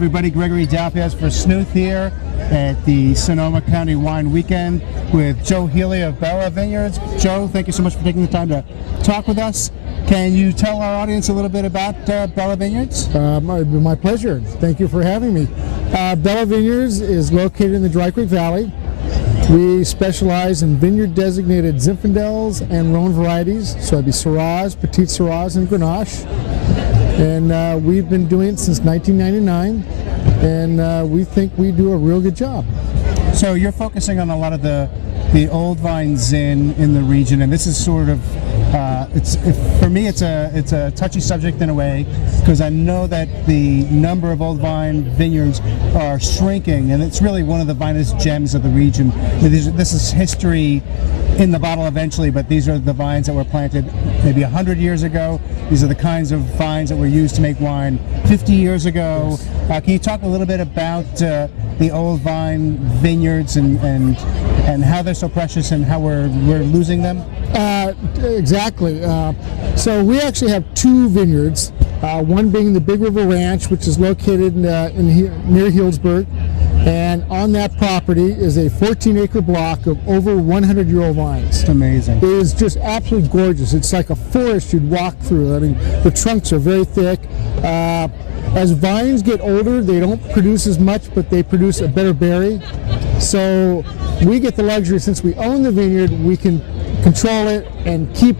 everybody, Gregory Dal Piaz for Snooth here at the Sonoma County Wine Weekend with Joe Healy of Bella Vineyards. Joe, thank you so much for taking the time to talk with us. Can you tell our audience a little bit about Bella Vineyards? My pleasure. Thank you for having me. Bella Vineyards is located in the Dry Creek Valley. We specialize in vineyard-designated Zinfandels and Rhone varieties, so that'd be Sirahs, Petite Sirahs, and Grenache. And we've been doing it since 1999, and we think we do a real good job. So you're focusing on a lot of the old vine Zin in the region, and this is sort of for me it's a touchy subject in a way, because I know that the number of old vine vineyards are shrinking, and it's really one of the finest gems of the region. This is history in the bottle eventually, but these are the vines that were planted maybe 100 years ago. These are the kinds of vines that were used to make wine 50 years ago. Yes. Can you talk a little bit about the old vine vineyards and how they're so precious and how we're losing them? Exactly. So we actually have two vineyards, one being the Big River Ranch, which is located near Healdsburg, and on that property is a 14-acre block of over 100-year-old vines. It's amazing. It is just absolutely gorgeous. It's like a forest you'd walk through. I mean, the trunks are very thick. As vines get older, they don't produce as much, but they produce a better berry. So we get the luxury, since we own the vineyard, we can control it and keep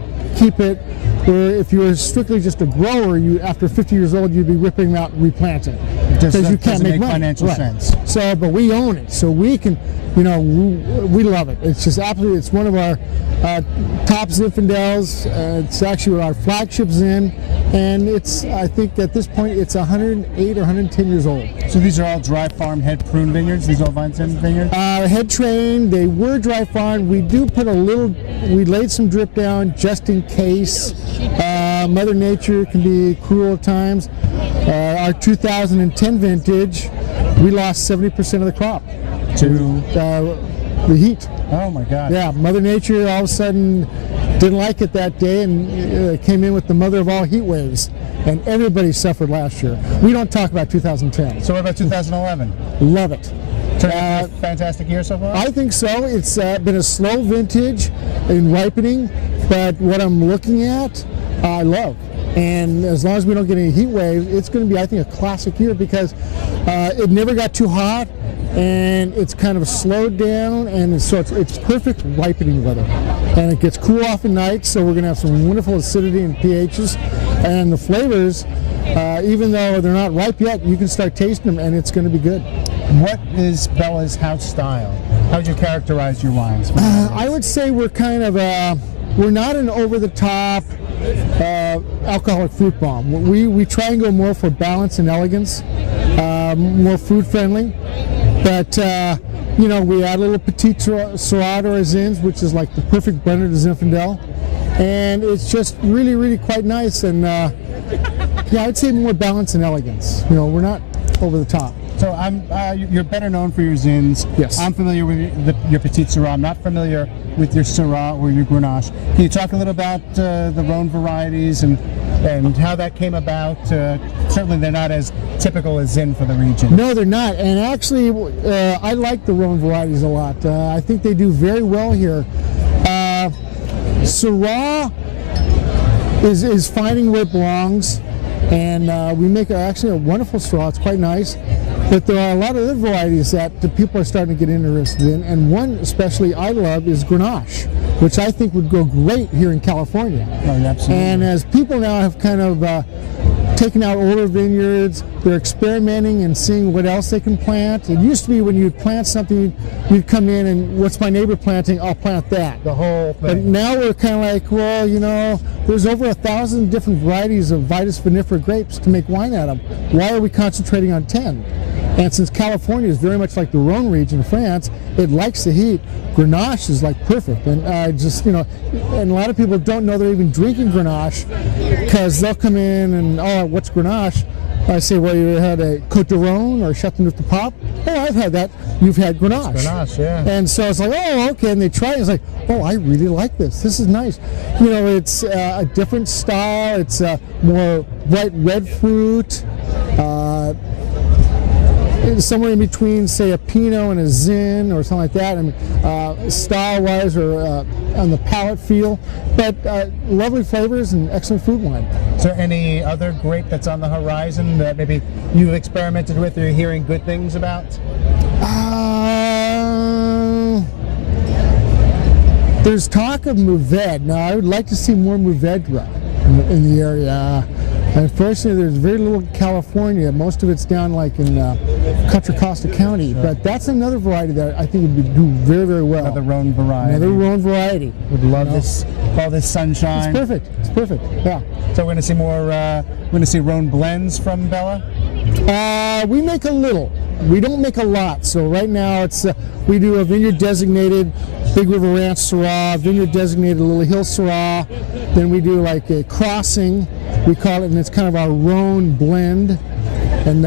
it. Where if you were strictly just a grower, after 50 years old, you'd be ripping them out and replanting, because you can't make money. Financial sense. So, but we own it, so we can, we love it. It's just absolutely, it's one of our top Zinfandels. It's actually our flagship Zin, and I think at this point it's 108 or 110 years old. So these are all dry farm head prune vineyards, these old vine Zin vineyards? Head trained, they were dry farmed. We do put we laid some drip down just in case. Mother Nature can be cruel at times. Our 2010 vintage, we lost 70% of the crop to the heat. Oh my God. Yeah, Mother Nature all of a sudden didn't like it that day and came in with the mother of all heat waves, and everybody suffered last year. We don't talk about 2010. So what about 2011? Love it. A fantastic year so far? I think so. It's been a slow vintage in ripening, but what I'm looking at, I love. And as long as we don't get any heat waves, it's going to be, I think, a classic year, because it never got too hot, and it's kind of slowed down, and so it's perfect ripening weather. And it gets cool off at night, so we're going to have some wonderful acidity and pHs, and the flavors, even though they're not ripe yet, you can start tasting them, and it's going to be good. What is Bella's house style? How would you characterize your wines? I would say we're kind of we're not an over-the-top alcoholic fruit bomb. We try and go more for balance and elegance, more food-friendly. But we add a little Petite Sirah to our Zins, which is like the perfect blender to Zinfandel, and it's just really, really quite nice. And I'd say more balance and elegance. We're not over the top. So you're better known for your Zins. Yes. I'm familiar with your Petite Sirah. I'm not familiar with your Sirah or your Grenache. Can you talk a little about the Rhone varieties and how that came about? Certainly they're not as typical as Zin for the region. No, they're not. And actually, I like the Rhone varieties a lot. I think they do very well here. Sirah is finding where it belongs, and we make actually a wonderful Sirah. It's quite nice. But there are a lot of other varieties that the people are starting to get interested in, and one especially I love is Grenache, which I think would go great here in California. Oh, absolutely. And as people now have kind of taken out older vineyards, they're experimenting and seeing what else they can plant. It used to be when you'd plant something, you'd come in and, what's my neighbor planting? I'll plant that. The whole thing. But now we're kind of like, well, there's over 1,000 different varieties of Vitis vinifera grapes to make wine out of. Why are we concentrating on 10? And since California is very much like the Rhone region of France, it likes the heat. Grenache is like perfect, and and a lot of people don't know they're even drinking Grenache, because they'll come in and, what's Grenache? I say, well, you had a Côte de Rhone or Chateauneuf du Pape? Oh, I've had that. You've had Grenache. Grenache, yeah. And so it's like, oh, okay, and they try it. It's like, oh, I really like this. This is nice. It's a different style. It's more bright red fruit. somewhere in between, say, a Pinot and a Zin or something like that. I mean, style-wise or on the palate feel, but lovely flavors and excellent fruit wine. Is there any other grape that's on the horizon that maybe you've experimented with or you're hearing good things about? There's talk of Mourvedre. Now, I would like to see more Mourvedre in the area. Unfortunately, there's very little California. Most of it's down like in Contra Costa County. Sure. But that's another variety that I think would do very, very well. Another Rhone variety. Another Rhone variety. Would love this, all this sunshine. It's perfect. It's perfect. Yeah. So we're going to see more. We're going to see Rhone blends from Bella. We make a little. We don't make a lot. So right now it's we do a vineyard designated Big River Ranch Syrah, vineyard designated Lily Hill Syrah. Then we do like a crossing, we call it, and it's kind of our Rhone blend. And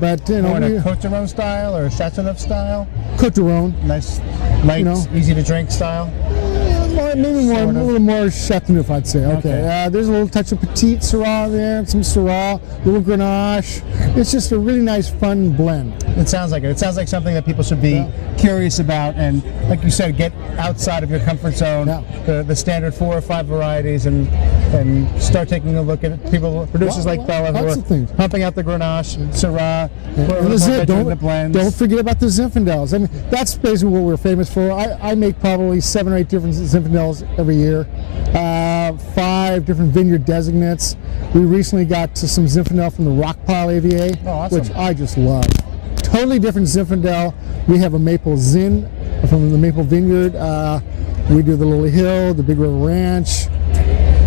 but you know, More in a Côte de Rhone style or a Châteauneuf style. Côte de Rhone. Nice, light, easy to drink style. Maybe more, a little more Châteauneuf, I'd say. Okay. There's a little touch of Petite Syrah there, and some Syrah, little Grenache. It's just a really nice, fun blend. It sounds like it. It sounds like something that people should be curious about, and like you said, get outside of your comfort zone, the standard 4 or 5 varieties, and start taking a look at producers like Bella who are pumping out the Grenache, Syrah, the blends. Don't forget about the Zinfandels. I mean, that's basically what we're famous for. I make probably 7 or 8 different Zinfandels every year, 5 different vineyard designates. We recently got to some Zinfandel from the Rockpile AVA, which I just love. Totally different Zinfandel. We have a Maple Zin from the Maple Vineyard. We do the Lily Hill, the Big River Ranch.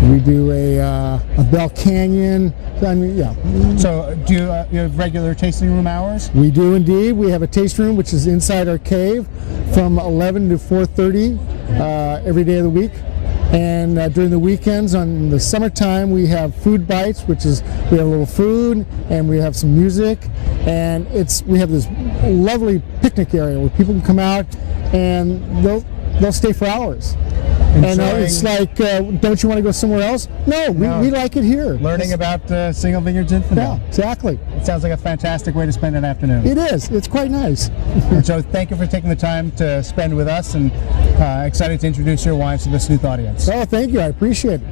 We do a Bell Canyon. I mean, yeah. So do you have regular tasting room hours? We do indeed. We have a taste room which is inside our cave from 11 to 4:30 every day of the week. And during the weekends, on the summertime, we have food bites, which is we have a little food and we have some music, and we have this lovely picnic area where people can come out and they'll stay for hours. And it's like, don't you want to go somewhere else? No, we like it here. Learning about single vineyard Zinfandel. Yeah, exactly. It sounds like a fantastic way to spend an afternoon. It is. It's quite nice. Joe, thank you for taking the time to spend with us, and excited to introduce your wines to the Snooth audience. Oh, thank you. I appreciate it.